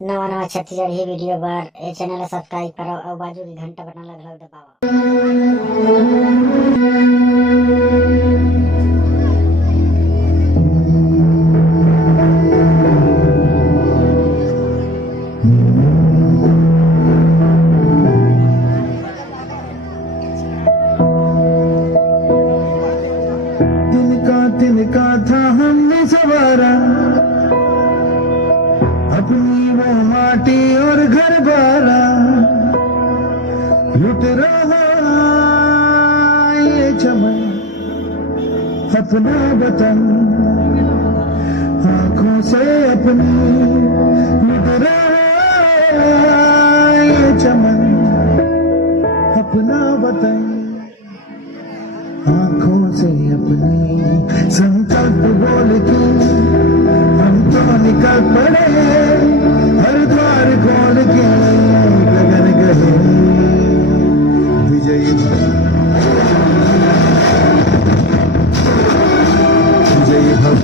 नवा नवा छत्तीसगढ़ ही वीडियो बार ए चैनल ला सब्सक्राइब करो और बाजू की घंटा बटन ला दबाओ। तिनका था हमने सवारा अपनी वो माटी और घर बारा, लुट रहा ये चमन अपना वतन आंखों से अपनी, लुट रहा ये चमन अपना वतन आंखों से अपनी। संकल्प बोल के हम तो निकल पड़े, हर द्वार खोल के गगन गए विजयी भव, विजयी भव।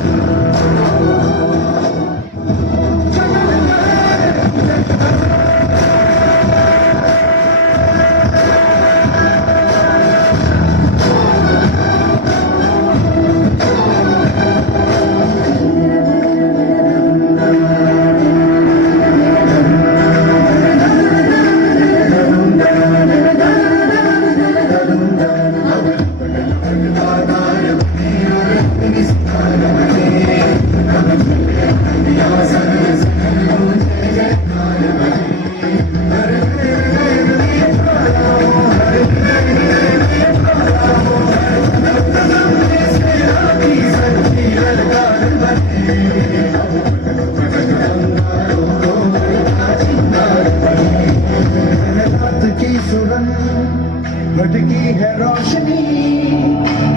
भटकी है रोशनी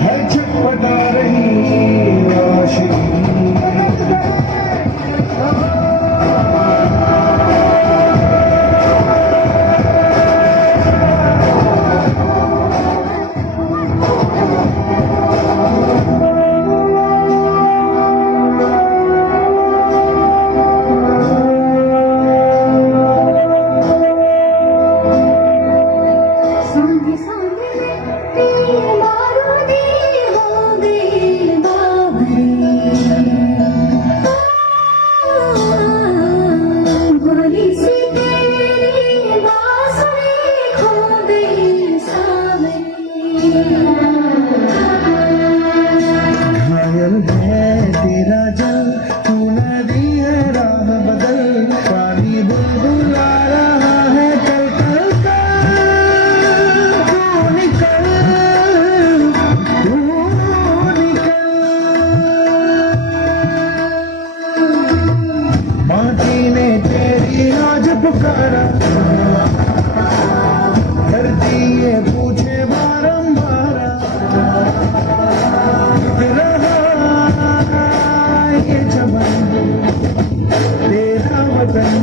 है छटपटा रही रोशनी। घायल है तेरा जल, तू नदी है राह बदल, पानी बुलबुल आ रहा है कल कल कल, तू निकल तू निकल। माटी ने तेरी आज पुकारा, धरती ये पूछे बारंबार, ये चमन तेरा वतन